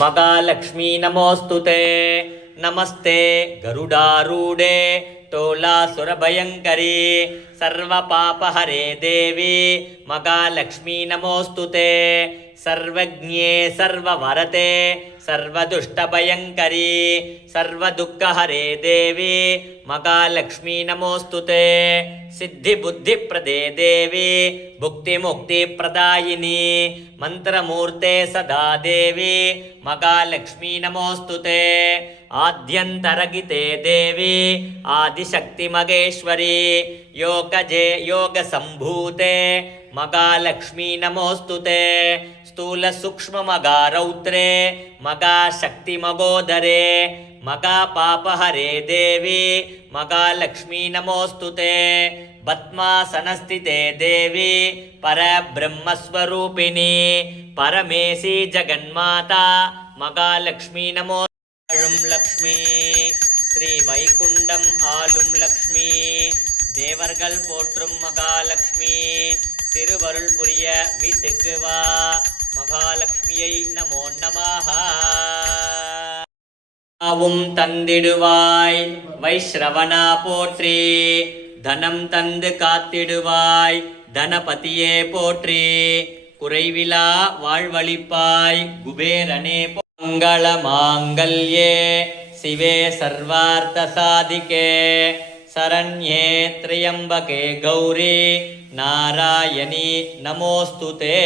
महालक्ष्मी नमोस्तुते। नमस्ते गरुडारूढे तोलासुरभयङ्करी सर्वपापहरे देवी महालक्ष्मी नमोस्तुते। सर्वज्ञे सर्ववरते सर्वदुष्टभयङ्करी सर्वदुःखहरे देवी महालक्ष्मी नमोस्तुते। सिद्धिबुद्धिप्रदे देवी भुक्तिमुक्तिप्रदायिनी मंत्रमूर्ते सदा देवी महालक्ष्मी नमोस्तुते। आद्यन्तरगिते देवी आदिशक्तिमगेश्वरी योगसम्भूते महालक्ष्मी नमोस्तुते। स्थूल सूक्ष्म मगारौत्रे मगाशक्तिमगोदरे मगापापहरे देवी महालक्ष्मी नमोस्तुते। पद्मासनस्थिते देवी परब्रह्मस्वरूपिणी परमेशी जगन्माता महालक्ष्मी नमो लक्ष्मी श्री वैकुंडम आलुम लक्ष्मी देवर्गल पोट्रुम महालक्ष्मी तिरुवरुள் புரிய வீட்டுக்கு வா மகாலட்சுமியை நமோ நமஹ। ஆவும் தந்திடுவாய் வைஷ்ரவணா போற்றி தனம் தந்து காத்திடுவாய் தனபதியே போற்றி குறைவிலா வாழ்வளிப்பாய் குபேரனே मंगल मांगल्ये शिवे सर्वार्थ साधिके शरण्ये त्र्यंबके गौरी नारायणी नमोस्तुते।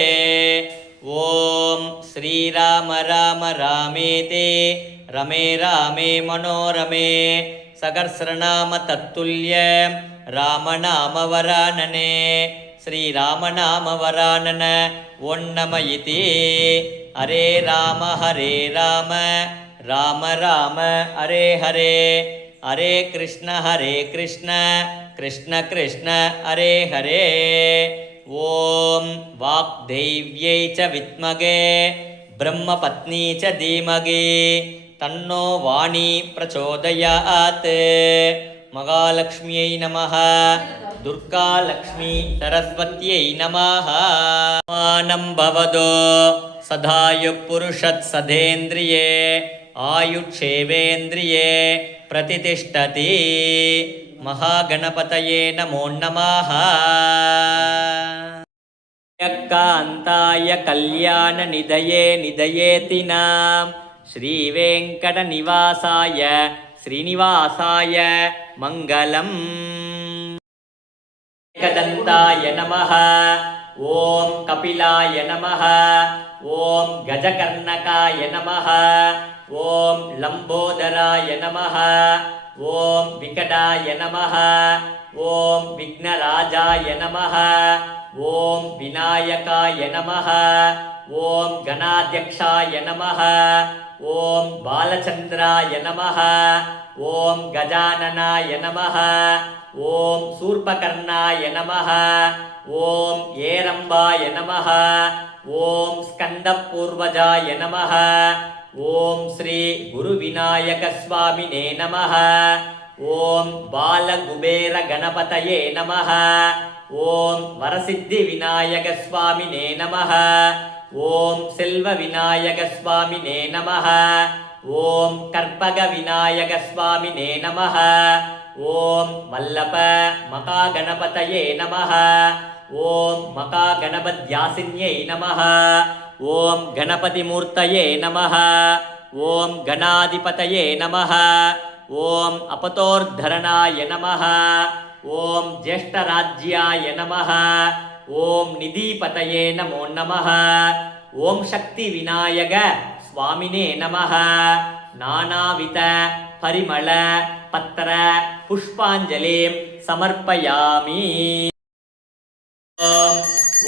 ओम श्री राम राम रामेति रमे रामे मनोरमे सहस्रनाम तत्तुल्य राम नाम वरानने श्री राम नाम वरानन ओन्नम इति। हरे राम राम राम हरे हरे हरे कृष्ण कृष्ण कृष्ण हरे हरे। ओम वाग्देव्यै च विद्महे ब्रह्मपत्नी च धीमहि तन्नो वाणी प्रचोदयात्। महालक्ष्म्यै नमः। दुर्गा लक्ष्मी सरस्वत्यै नमः। मानं भवदो सदायुः सदेन्द्रिये आयुक्षेवेन्द्रिये प्रतिष्ठति। महागणपतये नमो नमः। कान्ताय कल्याण निधये निधयेतिनां श्रीवेङ्कटनिवासाय श्रीनिवासाय मङ्गलम्। एकदन्ताय नमः। ओम कपिलाय नमः। ओम गजकर्णकाय नमः। ओम लंबोदराय नमः। ओम विकटाय नमः। ओम विघ्नराजाय नमः। ओम विनायकाय नमः। ओम गणाध्यक्षाय नमः। ओम बालचंद्राय नमः। ओम गजाननाय नमः। ओम शूर्पकर्णाय नमः। ओम येरंबाय नमः। ओम स्कंदपूर्वजाय नमः। ओम श्री गुरुविनायक स्वामिने नमः। ओम बालकुबेर गणपतये नमः। ओम वरसिद्धि विनायक स्वामिने नमः। ओम सेल्व विनायक स्वामिने नमः। ओम कर्पग विनायक स्वामिने नमः। ओम वल्लभ महागणपतये नमः। ओम महागणपत्यासिन्यै नमः। ओम गणपतिमूर्तये नमः। ओम गणाधिपतये नमः। ओम अपतोर्धरणाय नमः। ओम ज्येष्ठराज्याय नमः। ओम निधिपतये नमो नमः। ओम शक्ति विनायक स्वामिने नमः। नानाविध परिमल पत्र पुष्पांजलिं समर्पयामि।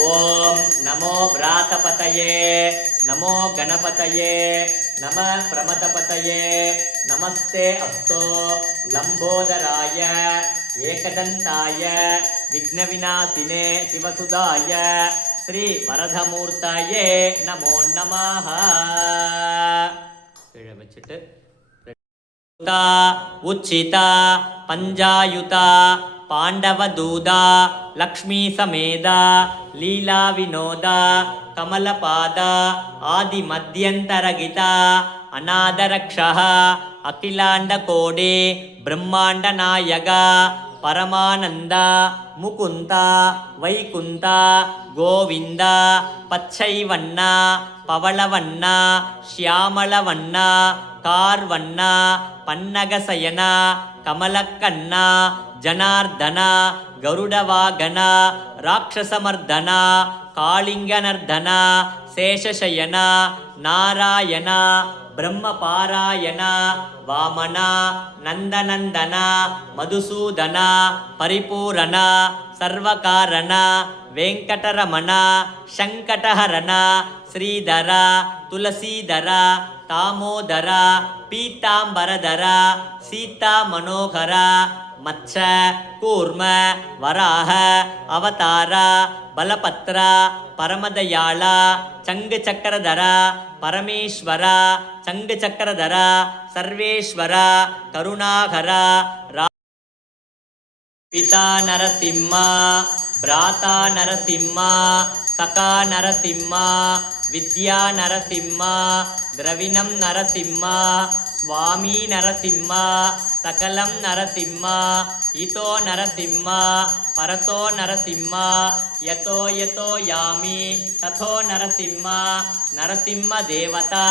ओम नमो व्रातपतये नमो गणपतये नमः प्रमथपतये नमस्ते अस्तु लंबोदराय एकदंताय विघ्नविनाशिने शिवसुधाय श्री वरदमूर्तये नमो नमः। उच्चिता पंजायुता पांडवदूदा लक्ष्मी समेदा लीला विनोदा ಕಮಲಪಾದ ಆದಿಮಧ್ಯಂತರಗಿತ ಅನಾದರಕ್ಷಃ ಅಖಿಲಾಂಡಕೋಡಿ ಬ್ರಹ್ಮಾಂಡ ನಾಯಕ ಪರಮಾನಂದ ಮುಕುಂದ ವೈಕುಂಠ ಗೋವಿಂದ ಪಚ್ಚೈವಣ್ಣ ಪವಳವಣ್ಣ ಶ್ಯಾಮಳವಣ್ಣ ಕಾರ್ವಣ್ಣ ಪನ್ನಗಸಯನ ಕಮಲಕ್ಕಣ್ಣ ಜನಾರ್ದನ ಗರುಡವಾಗನ ರಾಕ್ಷಸಮರ್ದನ ಕಾಳಿಂಗನರ್ದನ ಶೇಷಶಯನ ನಾರಾಯಣ ಬ್ರಹ್ಮಪಾರಾಯಣ ವಾಮನ ನಂದನಂದನ ಮಧುಸೂದನ ಪರಿಪೂರಣ ಸರ್ವಕಾರಣ ವೆಂಕಟರಮಣ ಶಂಕಟಹರಣ ಶ್ರೀಧರ ತುಳಸೀಧರ ತಾಮೋದರ ಪೀತಾಂಬರಧರ ಸೀತಾ ಮನೋಹರ ಮತ್ಸ್ಯ ಕೂರ್ಮ ವರಾಹ ಅವತಾರ ಬಲಪತ್ರ ಪರಮದಯಾಳ ಚಂಗಚಕ್ರಧರ ಪರಮೇಶ್ವರ ಚಂಗಚಕ್ರಧರ ಸರ್ವೇಶ್ವರ ಕರುಣಾಕರ ಪಿತಾ ನರಸಿಂಹ ಭ್ರಾತಾ ನರಸಿಂಹ ಸಖಾ ನರಸಿಂಹ ವಿದ್ಯಾ ನರಸಿಂಹ ದ್ರವಿಣಂ ನರಸಿಂಹ ಸ್ವಾಮಿ ನರಸಿಂಹ ಸಕಲಂ ನರಸಿಂಹ ಇತೋ ನರಸಿಂಹ ಪರತೋ ನರಸಿಂಹ ಯತೋ ಯತೋ ಯಾಮಿ ತಥೋ ನರಸಿಂಹ ನರಸಿಂಹ ದೇವತಾ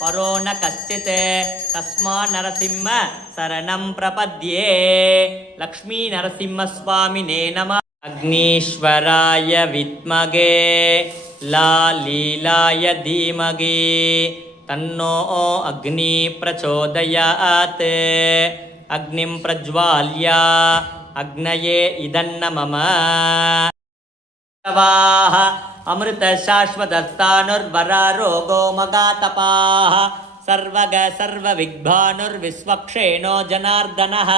ಪರೋ ನ ಕಶ್ಚಿತ್ ತಸ್ಮಾ ನರಸಿಂಹ ಶರಣಂ ಪ್ರಪದ್ಯೆ. ಲಕ್ಷ್ಮೀ ನರಸಿಂಹಸ್ವಾಮಿನೇ ನಮಃ. ಅಗ್ನೀಶ್ವರಾಯ ವಿದ್ಮಹೇ ಲೀಲಾಯ ಧೀಮಹಿ ತನ್ನೋ ಅಗ್ನಿ ಪ್ರಚೋದಯಾತ್. ಅಗ್ನಿಂ ಪ್ರಜ್ವಾಲ್ಯ ಅಗ್ನಯೇ ಇದನ್ನ ಮಮ. ಅಮೃತ ಶಾಶ್ವತ ಸ್ಥಾನುರ್ವರ ರೋಗೋ ಮಗಾತಪಾಃ ಸರ್ವಗ ಸರ್ವವಿದ್ಭಾನುರ್ವಿಶ್ವಕ್ಷೇಣೋ ಜನಾರ್ದನಃ.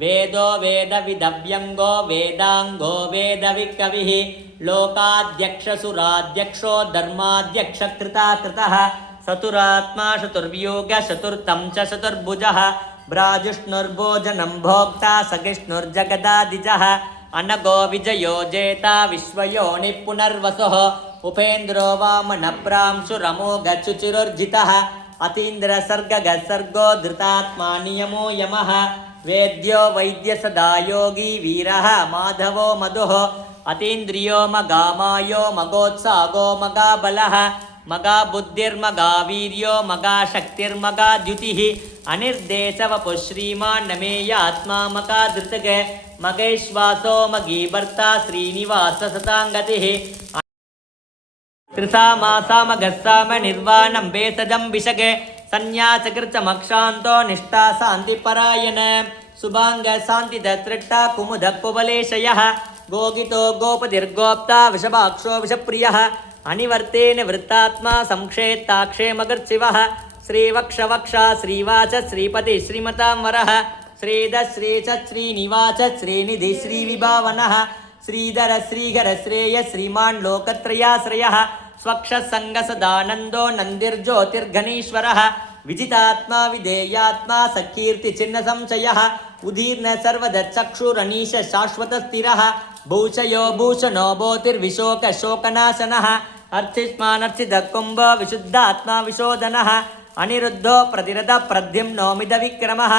ವೇದೋ ವೇದವಿದವ್ಯಂಗೋ ವೇದಾಂಗೋ ವೇದವಿಕವಿಃ ಲೋಕಾಧ್ಯಕ್ಷಸುರಾಧ್ಯಕ್ಷೋ ಧರ್ಮಾಧ್ಯಕ್ಷ ಕೃತಃ. ಚತುರಾತ್ಮಾ ಚತುರ್ವಿಯೋಗ ಚತುರ್ಥಂ ಚ ಚತುರ್ಭುಜಃ. ಭ್ರಾಜಿಷ್ಣುರ್ಭೋಜನಂ ಭೋಕ್ತಾ ಸಗಿಷ್ಣುರ್ಜಗದಾದಿಜಃ. ಅನಗೋ ವಿಜಯೋ ಜೇತ ವಿಶ್ವಯೋನಿ ಪುನರ್ವಸುಃ. ಉಪೇಂದ್ರೋ ವಾಮನ ಪ್ರಾಂಶುರಮೋಘ ಚುಚಿರುರ್ಜಿತಃ. ಅತೀಂದ್ರ ಸರ್ಗ ಸರ್ಗೋ ಧೃತಾತ್ಮ ನಿಯಮೋ ಯಮಃ. ವೇದ್ಯೋ ವೈದ್ಯ ಸದಾ ಯೋಗಿ ವೀರಃ ಮಾಧವೋ ಮಧುಃ. ಅತೀಂದ್ರಿಯೋ ಮಗಾಮಾಯೋ ಮಗೋತ್ಸಾಗೋ ಮಗಾಬಲಃ. ಮಗಾ ಬುದ್ಧಿರ್ಮಗಾ ವೀರ್ಯೋ ಮಗಾ ಶಕ್ತಿರ್ಮಗಾ ದ್ಯುತಿಃ. ಅನಿರ್ದೇಶವಪು ಶ್ರೀಮಾನ್ ನಮೇಯಾತ್ಮ ಮಗಾ ಧೃತಗೆ. ಮಗೈಶ್ವಾಸೋ ಮಗೀ ಭರ್ತಾ ಶ್ರೀನಿವಾಸ ಸತಾಂಗತಿಃ. ತ್ರಿಸಾಮಾಸಾಮಗಸ್ಸಾಮ ನಿರ್ವಾಣಂ ಬೇಸಜಂ ವಿಷಗೆ. ಸನ್ಯಾಸಕೃತಮಕ್ಷಾಂತೋ ನಿಷ್ಠಾ ಶಾಂತಿಪರಾಯಣ. ಸುಭಾಂಗ ಶಾಂತಿದ ತ್ರಿಟ್ಟ ಕುಮುದ ಕುಬಲೇಶಯಃ. ಗೋಗಿತೋ ಗೋಪತಿರ್ಗೋಪ್ತಾ ವಿಷಭಾಕ್ಷೋ ವಿಷಪ್ರಿಯಃ. ಅನಿವರ್ತೇನ ವೃತ್ತಾತ್ಮ ಸಂಕ್ಷೇತ್ತಾಕ್ಷೇಮಗರ್ಚಿವಃ. ಶ್ರೀವಕ್ಷವಕ್ಷ ಶ್ರೀವಾಚ ಶ್ರೀಪತಿ ಶ್ರೀಮತಾಂವರಃ. ಶ್ರೀಧ ಶ್ರೀಚ ಶ್ರೀನಿವಾಚ ಶ್ರೀನಿಧಿ ಶ್ರೀವಿಭಾವನಃ. ಶ್ರೀಧರ ಶ್ರೀಹರ ಶ್ರೇಯ ಶ್ರೀಮಾನ್ ಲೋಕತ್ರಯಾಶ್ರಯಃ. ಸ್ವಕ್ಷ ಸಂಗ ಸದಾನಂದೋ ನಂದಿರ್ಜ್ಯೋತಿರ್ಘನೀಶ್ವರಃ. ವಿಜಿತಾತ್ಮ ವಿಧೇಯಾತ್ಮ ಸಕೀರ್ತಿ ಚಿನ್ನ ಸಂಶಯಃ. ಉದೀರ್ಣ ಸರ್ವದ ಚಕ್ಷುರನೀಶ ಶಾಶ್ವತ ಸ್ಥಿರಃ. ಭೂಷಯೋ ಭೂಷಣೋ ಭೂತಿರ್ವಿಶೋಕ ಶೋಕನಾಶನಃ. ಅರ್ಚಿಸ್ಮಾನರ್ಚಿತ ಕುಂಭ ವಿಶುದ್ಧಾತ್ಮ ವಿಶೋಧನಃ. ಅನಿರುದ್ಧೋ ಪ್ರತಿರಥ ಪ್ರದ್ಯುಮ್ನೋ ಮಿದ ವಿಕ್ರಮಃ.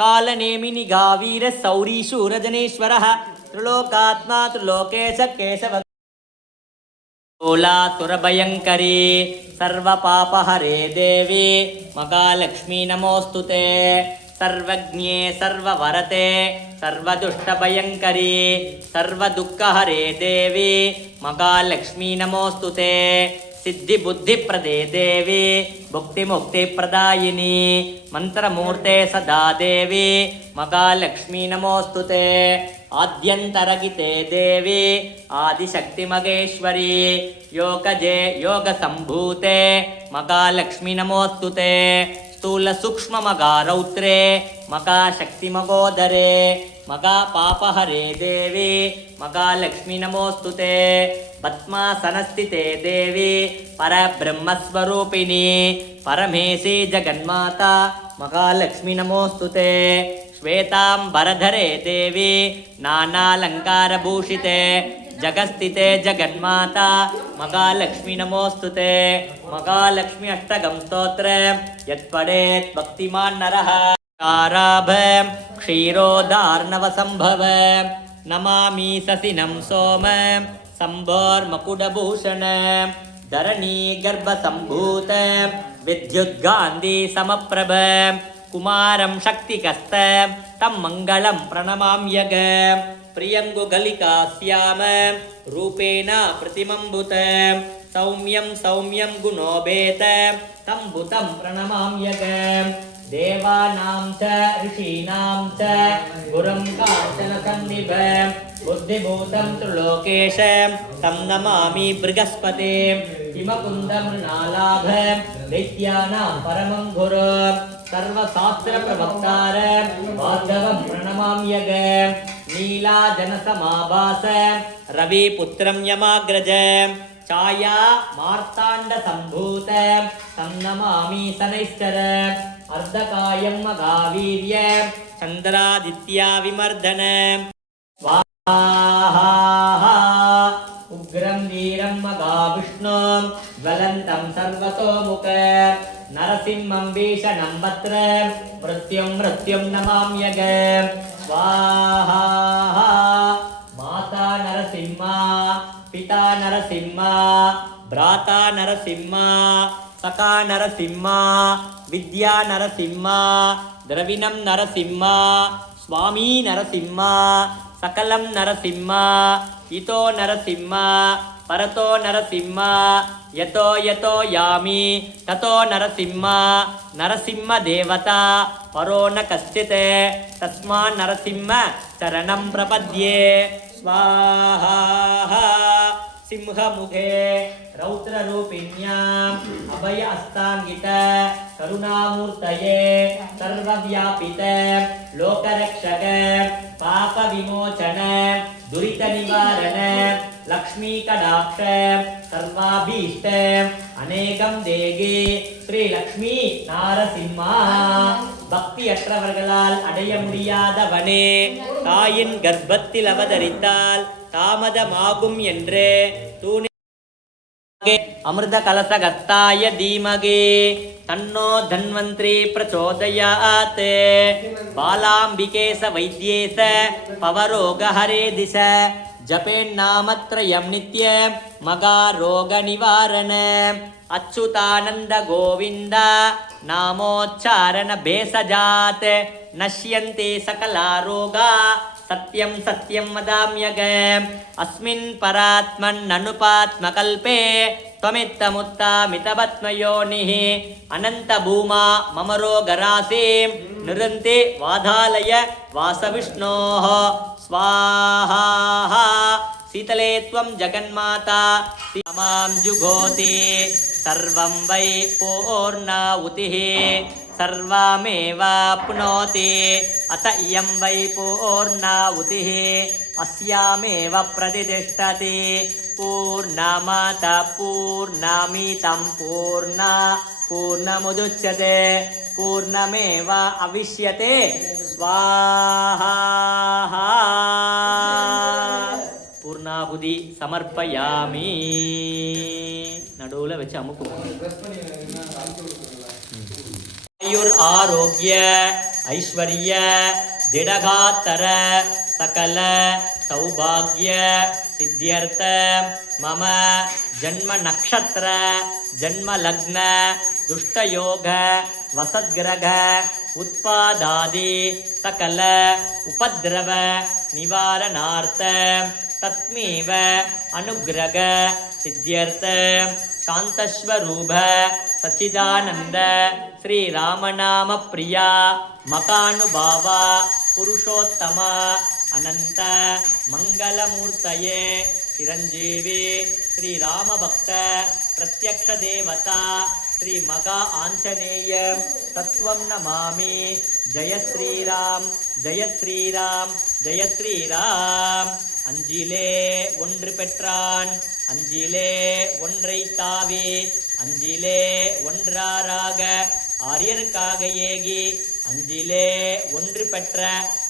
ಕಾಲನೇಮಿನಿ ಗಾವೀರ ಸೌರೀ ಶೂರಜನೇಶ್ವರಃ. ತ್ರಿಲೋಕಾತ್ಮ ತ್ರಿಲೋಕೇಶ ಕೇಶವ ಸುರಭಯಂಕರಿ ಸರ್ವಪಾಪಹರೇ ದೇವಿ ಮಹಾಲಕ್ಷ್ಮೀ ನಮೋಸ್ತುತೆ. ಸರ್ವಜ್ಞೇ ಸರ್ವವರತೆ ಸರ್ವದುಷ್ಟಭಯಂಕರಿ ಸರ್ವದುಃಖಹರೇ ದೇವಿ ಮಹಾಲಕ್ಷ್ಮೀ ನಮೋಸ್ತುತೆ. ಸಿದ್ಧಿಬುದ್ಧಿಪ್ರದೇ ದೇವಿ ಭುಕ್ತಿಮುಕ್ತಿಪ್ರದಾಯಿನಿ ಮಂತ್ರಮೂರ್ತೆ ಸದಾ ದೇವಿ ಮಹಾಲಕ್ಷ್ಮೀ ನಮೋಸ್ತುತೆ. ಆದ್ಯಂತರಗಿತೆ ದೇವಿ ಆದಿಶಕ್ತಿ ಮಗೇಶ್ವರಿ ಯೋಗಜೆ ಯೋಗ ಸಂಭೂತೆ ಮಹಾಲಕ್ಷ್ಮೀ ನಮೋಸ್ತುತೆ. ಸ್ಥೂಲ ಸೂಕ್ಷ್ಮ ಮಗಾ ರೌದ್ರೇ ಮಗಾ ಶಕ್ತಿ ಮಗೋದರೇ ಮಗಾ ಪಾಪಹರೇ ದೇವಿ ಮಹಾಲಕ್ಷ್ಮೀ ನಮೋಸ್ತುತೆ. ಪದ್ಮಾಸನಸ್ಥಿತೆ ದೇವಿ ಪರಬ್ರಹ್ಮಸ್ವರೂಪಿಣಿ ಪರಮೇಶಿ ಜಗನ್ಮಾತಾ ಮಹಾಲಕ್ಷ್ಮೀ ನಮೋಸ್ತುತೆ. ಶ್ವೇತಾಂಬರಧರೆ ದೇವಿ ನಾನಾಲಂಕಾರಭೂಷಿತೆ जगस्थिते जगन्माता महालक्ष्मी नमोस्तुते महालक्ष्मी अष्टकं स्तोत्र यत्पठेत् भक्तिमान् नरः आराभ क्षीरोदार्णवसंभव नमामि ससिनं सोम संभोर्मकुडभूषण धरणी गर्भसम्भूत विद्युद्गान्धी समप्रभ कुमारं शक्तिकस्त तं मङ्गलं प्रणमाम्यग प्रियङ्गुगलिकास्याम रूपेण प्रतिमम्बुत सौम्यं सौम्यं गुणोपेत तं भूतं प्रणमाम्यग देवानां च ऋषीणां च गुरुं काञ्चन सन्निभ बुद्धिभूतं त्रिलोकेश तं नमामि बृहस्पते हिमकुन्दमृणालाभ दैत्यानां परमं गुरु सर्वशास्त्रप्रवक्तार वासवं प्रणमाम्यग नीलाजनसमाभास रविपुत्रं यमाग्रज छाया मार्ताण्डसम्भूत तं नमामि शनैश्चर अर्धकायं महावीर्य चन्द्रादित्या विमर्दन स्वाहा उग्रं वीरं महाविष्णुं ज्वलन्तं सर्वतोमुख नरसिंहं भीषणं वक्त्र मृत्युं नमाम्यग स्वाहा माता नरसिंहा पिता नरसिंहा भ्राता नरसिंहा सखा नरसिंहा विद्या नरसिंहा द्रविणं नरसिंहा स्वामी नरसिंहा सकलं नरसिंहा इतो नरसिंहा परतो नरसिंहा यतो यतो यामि ततो नरसिंहा नरसिंहदेवता परो न कश्चित् तस्मात् नरसिंह शरणं प्रपद्ये स्वाहा सिंहमुखे रौद्ररूपिण्याम् अभय अस्ताङ्गित करुणामूर्तये सर्वव्यापित लोकरक्षक पापविमोचन दुरितनिवारण लक्ष्मीकटाक्ष सर्वाभीष्ट अनेकं देगे श्री लक्ष्मी नारसिंहा பக்தியற்றவர்களால் அடைய முடியாதவனே தாயின் கர்ப்பத்தில் அவதரித்தால் தாமதமாகும் என்று தூணே அமிர்த கலசகஸ்தாய தீமகே தன்னோ தன்வந்திரி பிரச்சோதயாத் பாலாம்பிகேச வைத்யேச பவரோகஹரே திச ஜபேன்னாமத்ரயம் நித்ய மகாரோக நிவாரண अच्युतानंद गोविंद नामोच्चारण भेषजात नश्यन्ते सकला रोगा सत्यं सत्यं वदाम्यग अस्मिन् परात्मन्ननुपात्मकल्पे त्वमित्तमुत्तामितपद्मयोनिः अनन्तभूमा मम रोगराशिं निरन्ते वाधालय वासविष्णोः स्वाहा शीतले त्वं जगन्माता मां जुगोति सर्वं वै पूर्णाहुतिः सर्वमेवाप्नोति अत इयं वै पूर्णाहुतिः अस्यामेव प्रतिष्ठति पूर्णमाता पूर्णमितं पूर्णमुदच्यते पूर्णमेव अविष्यते स्वाहा पूर्णाहुति समर्पयामि नडूल वच्च अमुक्कुम आयुर आरोग्य ऐश्वर्य दिडगातर सकल सौभाग्य सिद्ध्यर्थ मम जन्म नक्षत्र जन्म लग्न दुष्टयोग वसद्ग्रह उत्पादादि सकल उपद्रव निवारणार्थ तत्मेव अनुग्रह सिद्ध्यर्थ शांतस्वरूप सच्चिदानंद श्री रामनाम प्रिया मकानुभावा पुरुषोत्तम अनंत मंगलमूर्तये चिरंजीवी श्री राम भक्त प्रत्यक्ष देवता श्री मगा आंजनेय तत्वं नमामि जय श्रीराम जय श्रीराम जय श्रीराम அஞ்சிலே ஒன்று பெற்றான் அஞ்சிலே ஒன்றை தாவி அஞ்சிலே ஒன்றாராக ஆரியருக்காக ஏகி அஞ்சிலே ஒன்று பெற்ற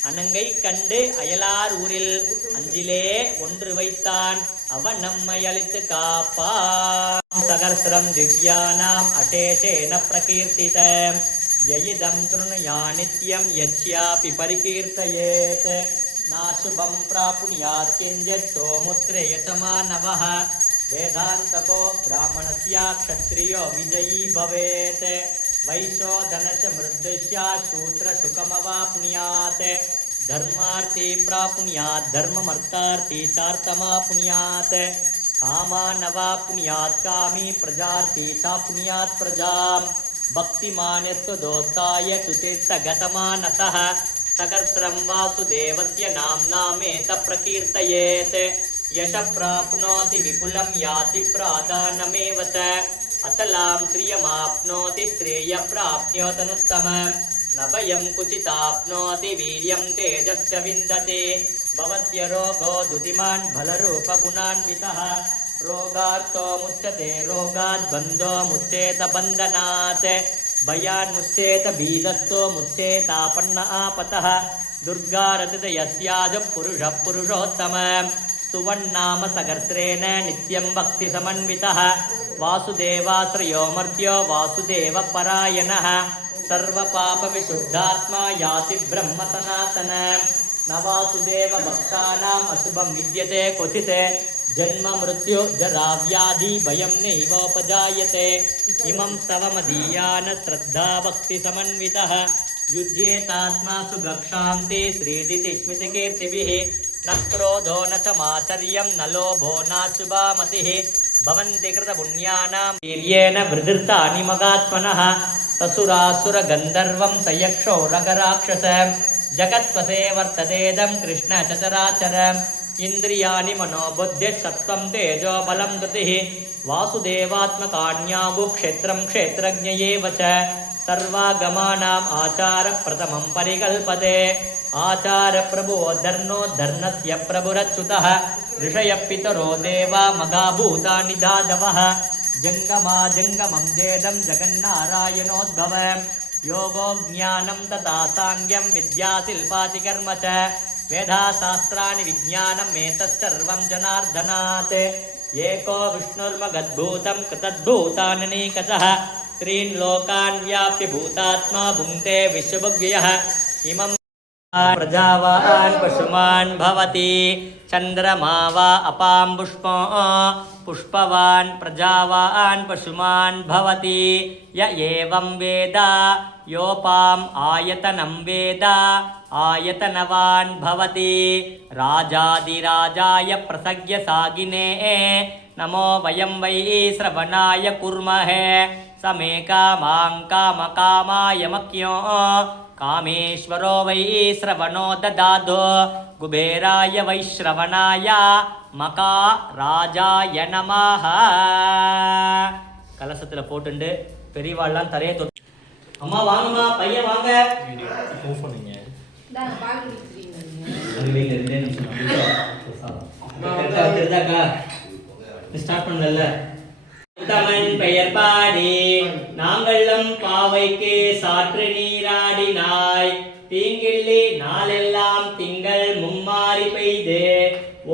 அனங்கை கண்டு அயலார் ஊரில் அஞ்சிலே ஒன்று வைத்தான் அவன் நம்மை அளித்து காப்பான். சகஸ்ரம் திவ்யானாம் அசேஷேன பிரகீர்த்தித யயிதம் திருணுயா நித்யம் யச்யாபி பரிகீர்த்தயேத் நாசுபம் பிராபுண்யாத் கிஞ்சித் சோமுத்ரேயசமானவः வேதாந்தபோ பிராமணஸ்ய க்ஷத்ரியோ விஜயீ பவேத் வைசோதனச மிருத்யஸ்ய சூத்ர சுகமவாப்னுயாத் தர்மார்த்தி பிராபுண்யாத் தர்மமர்த்தார்த்தி சார்த்தமாப்னுயாத் காமானவாப்னுயாத் காமி பிரஜார்த்தி சாப்னுயாத் பிரஜாம் பக்திமானஸ்து தோஸ்தாய சுதீர்த்தகதமானசः சகஸ்ரம் வாசுதேவஸ்ய நாம்னாமேத பிரகீர்த்தயேத் யஷ பிராப்னோதி விபுலம் யாதி பிராதானமேவ ச அச்சலாம் ஸ்ரியமாப்னோதி ஸ்ரேய பிராப்னோதனுத்தமம் நபயம் குச்சிதாப்னோதி வீரியம் தேஜஸ்ய விந்ததே பவத்ய ரோகோ துதிமான் பலரூபகுணான்விதः ரோகார்த்தோ முச்சதே ரோகாத் பந்தோ முச்சேத பந்தனாத் பயான் முச்சேத பீதஸ்தோ முச்சேதாபன்ன ஆபதः துர்காரதித யஸ்யாஜம் புருஷ புருஷோத்தமம் स्तुवन्नाम सगर्त्रेण नित्यं भक्ति समन्वितः वासुदेवाश्रयो मर्त्यो वासुदेवपरायणः सर्वपापविशुद्धात्मा याति ब्रह्म सनातन न वासुदेव भक्तानाम् अशुभं विद्यते क्वचित् जन्म मृत्यु जरा व्याधि भयं नैवोपजायते इमं स्तवमदीयान श्रद्धा भक्ति समन्वितः युज्येतात्मा सुगक्षान्ते श्रीदिति स्मृतिकीर्तिभिः न क्रोधो न च माचर्यं न लोभो नाशुभा मतिः भवन्ति कृतपुण्यानां वीर्येण वृधिर्तानि मगात्मनः ससुरासुरगन्धर्वं सयक्षौरगराक्षस जगत्वसे वर्ततेदं कृष्णचराचरम् इन्द्रियाणि मनोबुद्धिस्सत्त्वं तेजो बलं धृतिः वासुदेवात्मकान्यागुक्षेत्रं क्षेत्रज्ञ एव च सर्वागमानाम् आचारप्रथमं परिकल्पते आचारप्रभोधर्णोद्धर्णस्य प्रभुरच्युतः ऋषयः पितरो देवा मगाभूतानि दादवः जङ्गमा जङ्गमं वेदं जगन्नारायणोद्भवम् योगो ज्ञानं तथा साङ्ख्यं विद्याशिल्पाति कर्म च वेदाशास्त्राणि विज्ञानम् एतत्सर्वं जनार्दनात् एको विष्णुर्मगद्भूतं कृतद्भूताननीकतः त्रीन् लोकान् व्याप्य भूतात्मा भुङ्क्ते विश्वभुग्यः इमं प्रजावान् पशुमान् भवति चन्द्रमा वा अपां पुष्पवान् प्रजावान् पशुमान् भवति य एवं वेद योपाम् आयतनं वेद आयतनवान् भवति राजाधिराजाय प्रसज्ञ सागिने नमो वयं वै श्रवणाय कुर्महे समे कामां कामकामाय मख्यो कामेश्वरो वै श्रवणो ददादो कुबेराय वैश्रवणाय मका ராஜாய நமஹ. கலசத்தில் போட்டுண்டு பெரியவாள்லாம் தரையை தொட்டு அம்மா வாங்கம்மா பையன் வாங்க சொன்னீங்க ஸ்டார்ட் பண்ணல. தமிழ் பெயர் பாடி நாங்களும் பாவைக்கு சாற்று நீராடினாய் தீங்கிள்ளி நாளெல்லாம் திங்கள் மும்மாறி பெய்து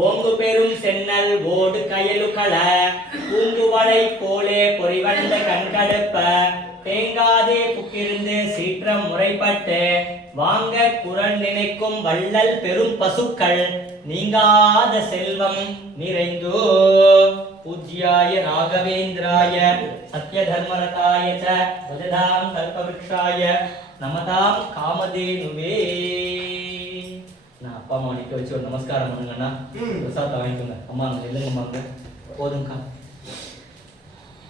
ஓங்கு பெரும் சென்னல் ஓடு கயலுகள பூங்குவளை போலே பொறிவந்த கண்கடுப்ப தேங்காதே புக்கிருந்து சீற்றம் முறைப்பட்டு வாங்க குரல் நினைக்கும் வள்ளல் பெரும் பசுக்கள் நீங்காத செல்வம் நிறைந்தோ பூஜ்யாய ராகவேந்திராய சத்ய தர்மரதாய ச பஜதாம் கல்பவிருக்ஷாய நமதாம் காமதேனுவே. நான் அப்பா அம்மா நிற்க வச்சு ஒரு நமஸ்காரம் பண்ணுங்கண்ணா. பிரசாதத்தை வாங்கிக்கோங்க. அம்மா அங்கே நில்லுங்கம்மாங்க. போதும்க்கா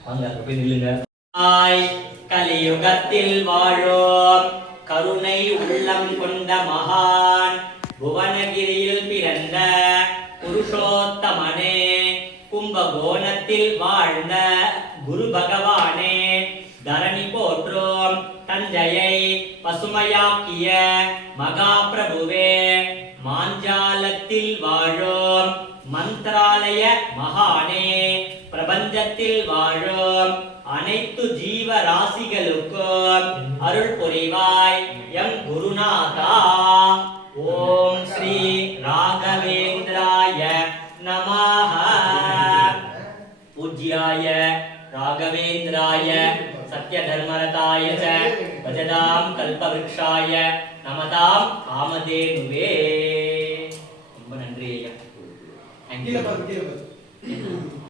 வாங்க அங்கே போய் நில்லுங்க. கலியுகத்தில் வாழோம் கருணை உள்ளம் கொண்ட மகான் புவனகிரியில் பிறந்த புருஷோத்தமனே கும்பகோணத்தில் வாழ்ந்த குரு பகவானே தரணி போற்றோம் தஞ்சையை பசுமையாக்கிய மகாபிரபுவே மாஞ்சாலத்தில் வாழோம் மந்திராலய மகானே பிரபஞ்சத்தில் வாழோம் அனைத்து ஜீவ ராசிகளுக்கும் அருள் புரிவாய் எம் குருநாதா. ஓம் ஸ்ரீ ராகவேந்திராய நமஹ. பூஜ்யாய ராகவேந்திராய சத்ய தர்மரதாய ச பஜதாம் கல்பவ்ருக்ஷாய நமதாம் காமதேனுவே. ரொம்ப நன்றி ஐயா. Thank you.